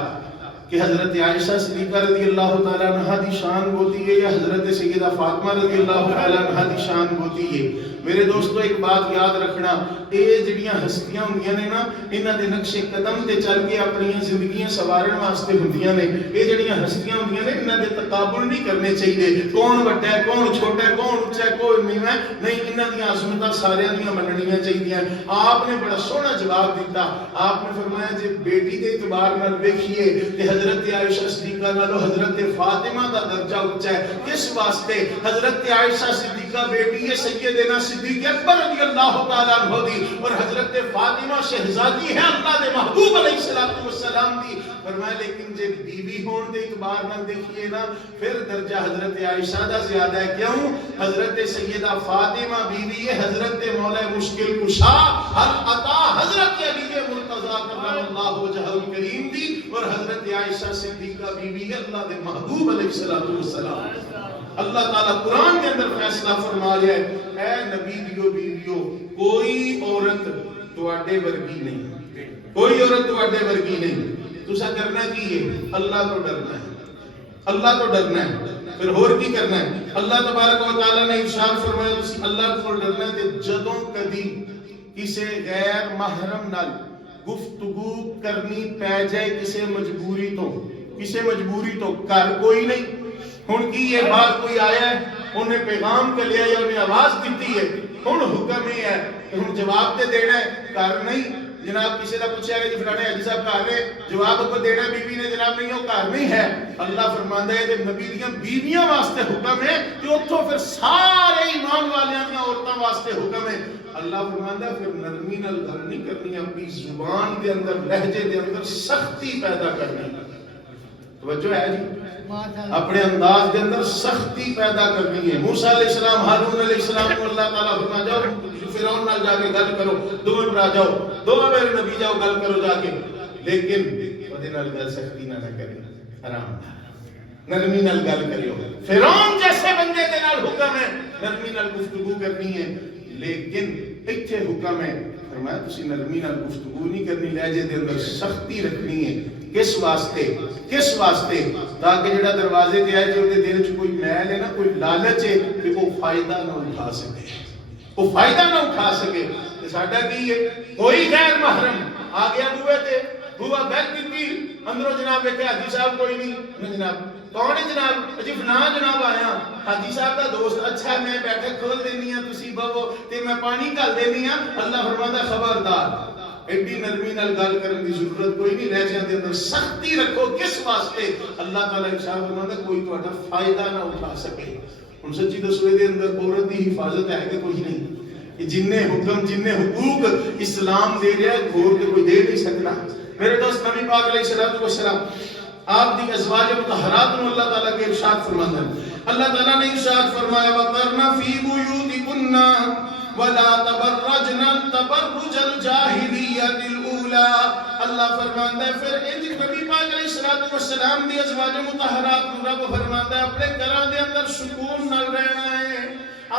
کہ حضرت عائشہ صدیقہ رضی اللہ تعالیٰ عنہ دی شان ہوتی ہے یا حضرت سیدہ فاطمہ رضی اللہ تعالیٰ عنہ دی شان ہوتی ہے. میرے دوستو ایک بات یاد رکھنا، اے جڑیاں ہستیاں ہوندیاں نے نا، انہاں دے نقش قدم تے چل کے اپنی زندگیاں سوارن واسطے ہوندیاں نے. اے جڑیاں ہستیاں ہوندیاں نے انہاں دے تقابل نہیں کرنے چاہیے، کون وڈا ہے کون چھوٹا ہے کون اونچا ہے کون نیواں ہے، نہیں، انہاں دیاں عظمتاں ساریاں دیاں مننیاں چاہیے. آپ نے بڑا سوہنا جواب دیتا، آپ نے فرمایا جے بیٹی دے اعتبار نال ویکھیے تے حضرت عائشہ صدیقہ نالوں حضرت فاطمہ دا درجہ اونچا ہے. کس واسطے؟ حضرت عائشہ صدیقہ بیٹی ہے سیدنا صدیق اکبر رضی اللہ تعالیٰ عنہ دی، اور حضرت فاطمہ شہزادی ہے اللہ دے محبوب علیہ السلام دی. فرمایا لیکن جے بیوی ہون دے اعتبار نال دیکھیے نا، پھر درجہ حضرت عائشہ دا زیادہ ہے. کیوں؟ حضرت سیدہ فاطمہ بیوی ہے حضرت مولا مشکل کشا العطا حضرت علی مرتضیٰ کرم اللہ وجہہ الکریم دی، اور حضرت عائشہ صدیقہ بیوی ہے اللہ دے محبوب علیہ السلام. اللہ تعالیٰ قرآن کے اندر فیصلہ فرما لیا ہے، اے نبی دیو بیویو، کوئی عورت تواڈے ورگی نہیں، کوئی عورت تواڈے ورگی نہیں. تسا کرنا کی ہے؟ اللہ تو ڈرنا ہے، اللہ تو ڈرنا ہے. پھر اور کی کرنا ہے؟ اللہ تبارک و تعالیٰ نے ارشاد فرمایا تسی اللہ کو ڈرنا ہے کہ جدوں کدی کسے غیر محرم نال گفتگو کرنی پہ جائے کسے مجبوری تو کر کوئی نہیں. ہن کی یہ بات کوئی آیا ہے انہیں پیغام کر لیا یا انہیں آواز دیتی ہے، ہن حکم یہ ہے کہ ہن جواب تے دینا ہے، کر نہیں. جناب کسی دا پوچھا ہے کہ فلانے حاجی صاحب کر رہے، جواب کو دینا بیوی نے جناب نہیں، وہ کر نہیں ہے. اللہ فرماندا ہے کہ نبی دیاں بیویاں واسطے حکم ہے کہ اتھوں پھر سارے ایمان والیاں دیاں عورتاں واسطے حکم ہے. اللہ فرماندا ہے پھر نرمی نال گل نہیں کرنی، اپنی زبان دے اندر لہجے دے اندر سختی پیدا کرنی. توجہ ہے جی، اپنے انداز کے اندر سختی پیدا کرنی ہے. موسیٰ علیہ السلام ہارون علیہ السلام کو اللہ تعالیٰ فرما جاؤ فرعون نال جا کے گل کرو، دوویں برا جاؤ، دوویں میرے نبی جاؤ گل کرو جا کے، لیکن اودے نال گل سختی نہ کرے، حرام نرمی نال گل کریو. فرعون جیسے بندے دے نال حکم ہے نرمی نال گفتگو کرنی ہے، لیکن ایتھے حکم ہے فرمایا تسی نرمی نال گفتگو نہیں کرنی، لہجے دے اندر سختی رکھنی ہے. کس واسطے تاکہ جڑا دروازے تے آئے جو دے دل چ کوئی میل ہے نا، کوئی لالچ ہے کہ وہ فائدہ نہ اٹھا سکے. ساڈا کی ہے؟ کوئی غیر محرم آ گیا بوئے تے، بوا بیٹھ کی اندروں جناب ویکھے حاجی صاحب کوئی نہیں، جناب کون ہے جناب؟ جی فلاں جناب آیا حاجی صاحب دا دوست. اچھا میں بیٹھے کھول دینی ہاں تسی بہو تے میں پانی گھل دینی ہاں. اللہ فرماتا خبردار ایڈی نرمی نال گل کرن دی ضرورت کوئی نہیں، لہجے دے اندر سختی رکھو. کس واسطے؟ اللہ تعالیٰ ارشاد فرماتا کوئی تہاڈا فائدہ نہ اٹھا سکے. ہن سچی دسو دے اندر عورت دی حفاظت ہے کہ کوئی نہیں؟ جننے حکم جننے حقوق اسلام دے رہا ہے گھور کے کوئی دے نہیں سکتا. میرے دوست نبی پاک علیہ السلام آپ دی ازواج مطہرات میں اللہ تعالیٰ کے ارشاد فرماتا ہے. اللہ تعالیٰ نے ارشاد فرمایا وَقَرْنَ فِي بُيُوتِكُنَّ ولا تبرجنا تبرج الجاہلیت الاولی. اللہ فرماتا ہے پھر نبی پاک علیہ الصلوۃ والسلام دی ازواج مطہرات کو رب فرماتا ہے اپنے گھراں دے اندر سکون نال رہنا ہے،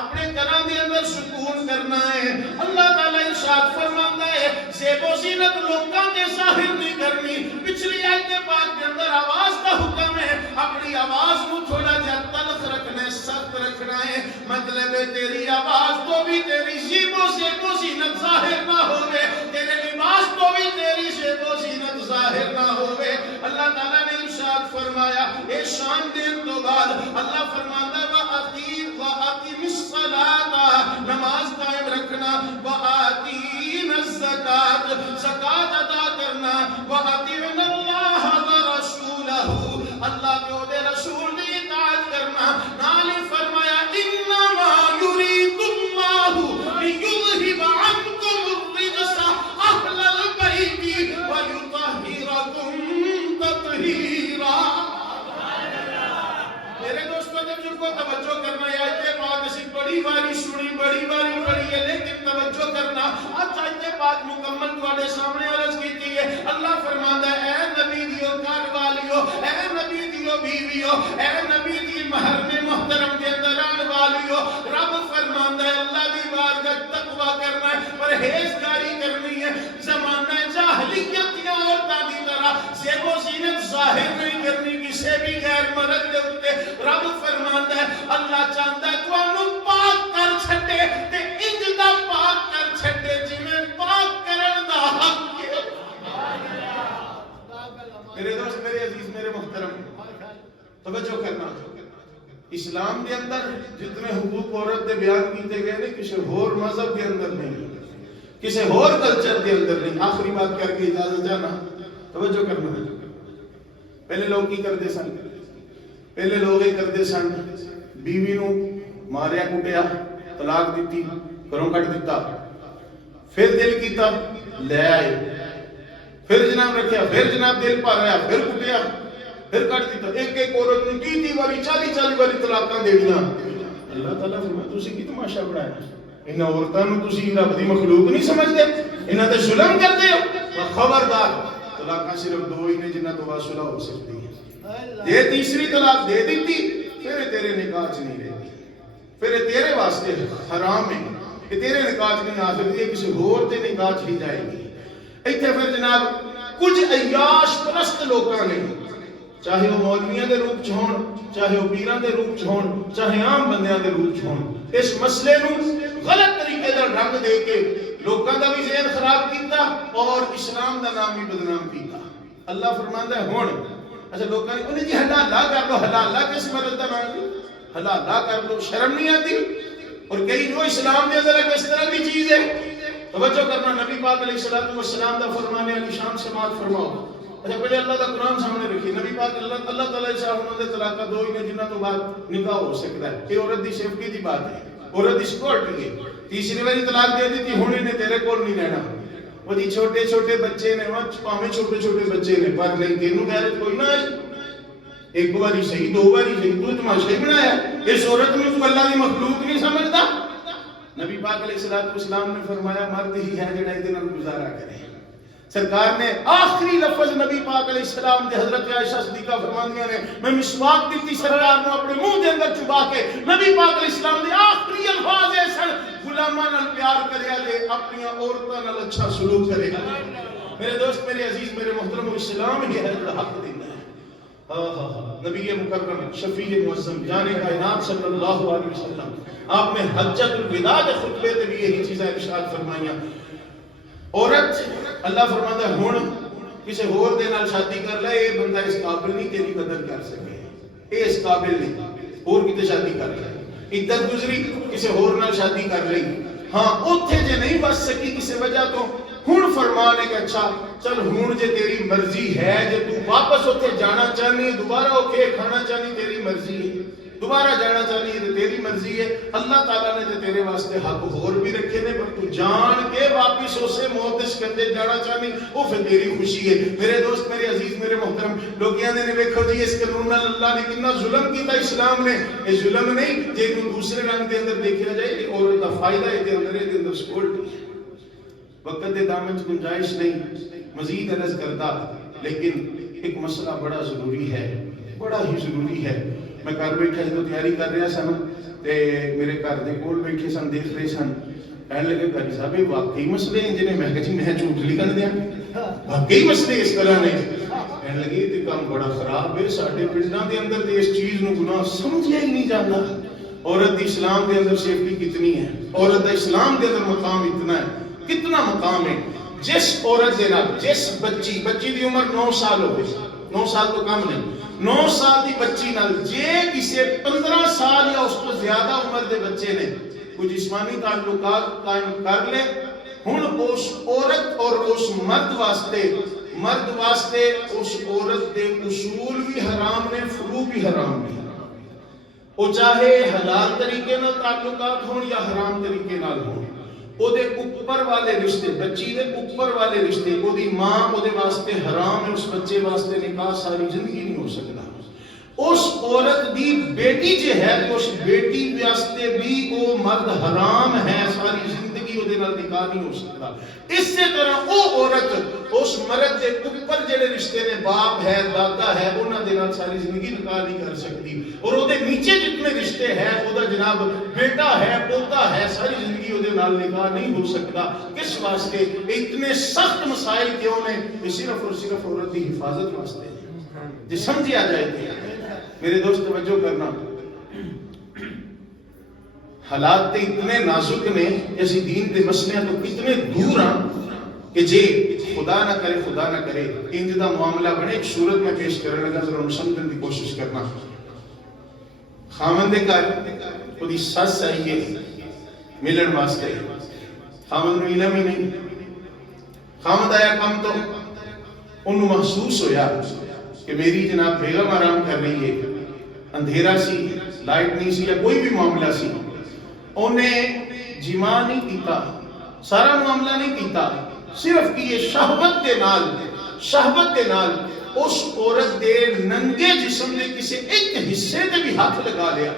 اپنے گھراں دے اندر سکون کرنا ہے. اللہ تعالیٰ ارشاد فرماتا ہے زیب و زینت لوکاں دے ظاہر نہیں کرنی. پچھلی آیت پاک کے اندر آواز کا حکم ہے، اپنی آواز کو تھوڑا جا تلخ رکھنا ہے، سخت رکھنا ہے. مطلب ہے تیری آواز تو بھی تیری زیب و زینت ظاہر نہ ہوئے، تیرے لباس تو بھی تیری زیب و زینت ظاہر نہ ہوئے. اللہ تعالیٰ نے ارشاد فرمایا اے شان دین تو بعد اللہ فرماتا ہے وَأَقِمِ الصَّلَاةَ نماز قائم رکھنا، وَآتِينَ الزَّكَاةَ زکات ادا کرنا، وَأَطِعْنَا اللَّهَ وَرَسُولَهُ اللہ کے دے رسول کی اطاعت کرنا. نال فرمایا انما يريد الله ليذهب عنكم الرجس اهل البيت ويطهركم تطهيرا. میرے دوستوں جن کو توجہ کرنا ہے آیت پاک اسی بڑی باری سنی، بڑی باری پڑھی ہے، لیکن توجہ کرنا آج آیت پاک مکمل تواڈے سامنے عرض کیتی ہے. اللہ فرماتا ہے اے نبی دیو گھر والیو، اے نبی دیو بیویو، اے نبی دی محرم محترم دے اندر آن والیو، رب فرماتا ہے اللہ دی بارگاہ تقوی کرنا ہے، پرہیزگاری کرنی ہے. زمانہ جاہلیت دی عورتاں دی طرح زیب و زینت ظاہر نہیں کرنی کسی بھی غیر مرد دے اوتے. رب فرماتا ہے اللہ چاہتا ہے تانوں پاک کر چھڈے تے انج دا پاک کر چھڈے جویں پاک کرن دا حق ہے. میرے دوست، میرے عزیز، میرے محترم، توجہ کرنا. اسلام کے اندر جتنے حقوق عورت دے بیان کیتے گئے نے کسی اور مذہب کے اندر نہیں، کسی اور کلچر کے اندر نہیں. آخری بات کر کے اجازت جانا، توجہ کرنا. پہلے لوگ کی کرتے سن؟ پہلے لوگ یہ کرتے سن بیوی نو ماریا کٹیا، طلاق دیتی، گھروں کٹ دیتا، پھر دل کیتا لے آئے، پھر جناب رکھیا، پھر جناب دل پا رہا، پھر کٹیا، پھر کٹ دیتا. ایک ایک عورت نے 30 باری 40 باری طلاقاں دے دیاں. اللہ تعالیٰ فرمایا تسی کی تماشا بنایا؟ انہاں عورتاں نو تسی رب دی مخلوق نہیں سمجھتے، انہاں تے ظلم کرتے ہو. خبردار، طلاقاں صرف 2 ہی نے جنہاں تو بعد صلح ہو سکتی ہے. یہ تیسری طلاق دے دیتی پھر تیرے نکاح چ نہیں رہتی، پھر تیرے واسطے حرام ہے، کہ تیرے نکاح چ نہیں آ سکتی، کسی اور دے نکاح چ ہی جائے گی. ایتھے پھر جناب کچھ عیاش پرست لوکاں نے، چاہے وہ مولویاں دے روپ چ ہون، چاہے وہ پیراں دے روپ چ ہون، چاہے عام بندیاں دے روپ چ ہون، اس مسئلے نو غلط طریقے نال رنگ دے کے لوکاں دا بھی ذہن خراب کیتا اور اسلام دا نام بھی بدنام کیتا. اللہ فرماندا ہے ہن اچھا لوکاں نے انہیں جی حلالہ کر لو، حلالہ کس مرض دا نام ہے؟ حلالہ کر لو، شرم نہیں آتی؟ اور کئی جو اسلام دے اندر کس طرح کی چیز ہے. توجہ کرنا، نبی پاک علیہ الصلوۃ والسلام دا فرمانے علی شان سماعت فرماؤ. اچھا پہلے اللہ کا قرآن سامنے رکھیے. نبی پاک اللہ تعالیٰ صاحب نے طلاق 2 ہی نے جنہاں تو بعد نکاح ہو سکتا ہے. یہ عورت دی سیفٹی دی بات ہے، عورت دی سیکورٹی ہے. تیسری باری طلاق دے دی تھی، ہن انہیں تیرے کول نہیں رہنا. وہ جی چھوٹے چھوٹے بچے نے، پاویں چھوٹے چھوٹے بچے نے، پر نہیں تینوں غیرت کوئی نہ آئی. ایک باری صحیح، 2 باری صحیح، تو تماشا ہی بنایا. اس عورت میں تو اللہ کی مخلوق نہیں سمجھتا. نبی پاک علیہ الصلوۃ والسلام نے فرمایا مرد ہی ہے جڑا اس نال گزارا کرے. سرکار نے آخری لفظ نبی پاک علیہ السلام دے حضرت عائشہ صدیقہ فرماندیاں نے میں مسواک دیتی سرکار نے اپنے منہ دے اندر چبا کے. نبی پاک علیہ السلام دے آخری الفاظ اے سن غلاماں نال پیار کریا جے، اپنی عورتاں نال اچھا سلوک کرے. میرے دوست، میرے عزیز، میرے محترم، اسلام یہ ہے حق دینا ہے. نبی مکرم شفیع معظم جان کائنات صلی اللہ علیہ وسلم آپ نے حجۃ الوداع کے خطبے تے بھی یہی چیزیں ارشاد فرمائیاں. عورت اللہ فرماتا ہے ہن کسی اور دے نال شادی کر لے، یہ بندہ اس قابل نہیں تیری قدر کر سکے، یہ اس قابل نہیں، اور کتے شادی کر لے. عدت گزری کسی اور نال شادی کر لئی، ہاں اوتھے جے نہیں بچ سکی کسی وجہ تو ہن فرمانے کہ اچھا چل ہون جے تیری مرضی ہے جے تو واپس اتنے جانا چاہنی دوبارہ اوکے کھانا چاہنی تیری مرضی ہے دوبارہ جانا چاہنی ہے تیری مرضی ہے اللہ تعالیٰ نے تے تیرے واسطے حق اور بھی رکھے نے پر تو جان کے واپس اسے موتش کرتے جانا چاہنی وہ پھر تیری خوشی ہے میرے دوست میرے عزیز میرے محترم لوگ کہندے نے ویکھو جی اس قانون نال اللہ نے کتنا ظلم کیتا اسلام نے یہ ظلم نہیں جے نو دوسرے رنگ دے اندر دیکھا جائے اور دا فائدہ ہے دے اندر سکیورٹی وقت دے دامن گنجائش نہیں مزید عرض کرتا لیکن ایک مسئلہ بڑا ضروری ہے بڑا ہی ضروری ہے میں گھر بیٹھا جدو تیاری کر رہا سن تے میرے گھر دے کول بیٹھے سن دیکھ رہے سن کہنے لگے قاری صاحب واقعی مسئلے ہیں جنہیں میں کہا جی میں جھوٹ لکھن دیا واقعی مسئلے اس طرح نے کہنے لگے تے کام بڑا خراب ہے ساڈے پنڈاں دے اندر تے اس چیز نو گناہ سمجھیا ہی نہیں جاتا عورت دی اسلام دے اندر سیفٹی کتنی ہے عورت دا اسلام دے اندر مقام اتنا ہے کتنا مقام ہے جس عورت دے نال جس بچی دی عمر 9 سال ہو گئی 9 سال تو کم نہیں 9 سال دی بچی نال جے کسے 15 سال یا اس کو زیادہ عمر دے بچے نے کوئی جسمانی تعلقات قائم کر لے ہن اس عورت اور اس مرد واسطے اس عورت دے اصول بھی حرام نے فروع بھی حرام نے وہ چاہے حلال طریقے نال تعلقات ہون یا حرام طریقے نال ہون او دے اوپر والے رشتے بچی دے اوپر والے رشتے او دی ماں او دے واسطے حرام ہے اس بچے واسطے نکاح ساری زندگی نہیں ہو سکتا اس عورت دی بیٹی جو ہے اس بیٹی واسطے بھی او مرد حرام ہے ساری زندگی او دے نال نکاح نہیں ہو سکتا اسی طرح او عورت اس مرد دے اوپر جڑے رشتے نے باپ ہے دادا ہے انہاں دے نال ساری زندگی نکاح نہیں کر سکتی اور او دے نیچے جتنے رشتے ہیں او دا جناب بیٹا ہے پوتا ہے ساری زندگی او دے نال نکاح نہیں ہو سکتا کس واسطے اتنے سخت مسائل کیوں نے یہ صرف اور صرف عورت دی حفاظت واسطے جی سمجھیا جائے میرے دوست توجہ کرنا حالات تے اتنے نازک نے جیسے دین دے مسئلے تو کتنے دور ہیں کہ جے خدا نہ کرے انج دا معاملہ بنے ایک صورت میں پیش کرنے لگا ذرا سمجھنے کی کوشش کرنا خامن دے گھر وہ سس آئی ہے ملن واسطے خامن نو علم ہی نہیں خامد آیا کم تو انہوں محسوس ہویا کہ میری جناب بیگم آرام کر رہی ہے اندھیرا سی لائٹ نہیں سی یا کوئی بھی معاملہ سی انہیں جمع نہیں کیتا سارا معاملہ نہیں کیتا صرف کہ یہ شہوت دے نال اس عورت دے ننگے جسم دے کسی ایک حصے دے بھی ہاتھ لگا لیا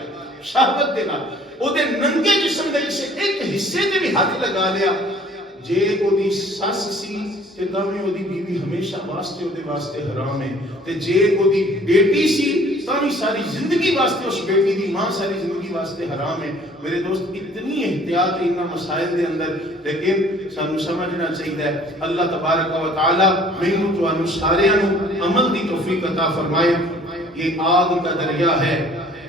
شہوت دے نال او دے ننگے جسم دے کسی ایک حصے دے بھی ہاتھ لگا لیا جے او دی سس سی تے تاویں او دی بیوی ہمیشہ واسطے او دے واسطے حرام ہے تے جے او دی بیٹی سی تاویں ساری زندگی واسطے اس بیٹی دی ماں ساری زندگی واسطے حرام ہے میرے دوست اتنی احتیاط ہے ان مسائل دے اندر لیکن سانو سمجھنا چاہیے اللہ تبارک و تعالی مینوں تانوں سارے نوں عمل دی توفیق عطا فرمائے یہ آگ کا دریا ہے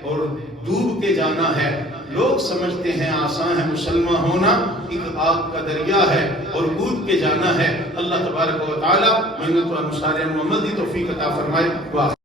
اور ڈوب کے جانا ہے لوگ سمجھتے ہیں آسان ہے مسلمان ہونا ایک آگ کا دریا ہے اور کود کے جانا ہے اللہ تبارک و تعالی محنت و انصار عمل دی توفیق عطا فرمائے